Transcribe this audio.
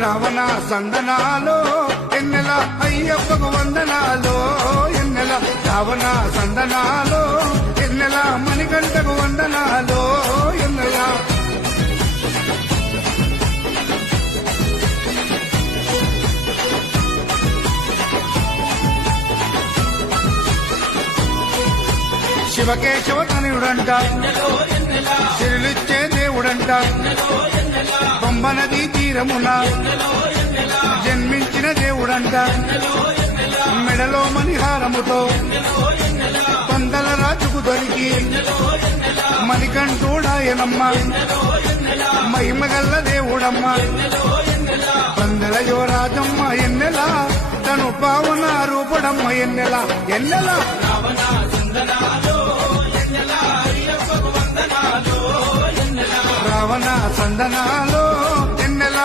రావణ సందనాలో ఎన్నెల అయ్యప్పకు వందనాలో ఎన్నెల రావణ సందనాలో ఎన్నెల మణికంఠకు వందనాలో ఎన్నెల శివకేశవ తనయుడంట సిరులిచ్చే దేవుడంట పంబ నదీ తీరమున జన్మించిన దేవుడంట మెడలో మణిహారముతో పందల రాజుకు దొరికి మణికంఠుడాయనమ్మ మహిమగల్ల దేవుడమ్మ పందల యువరాజమ్మ ఎన్నెల తను పావన రూపుడమ్మ ఎన్నెల ఎన్నెల రావణ సందనాలో ఎన్నెల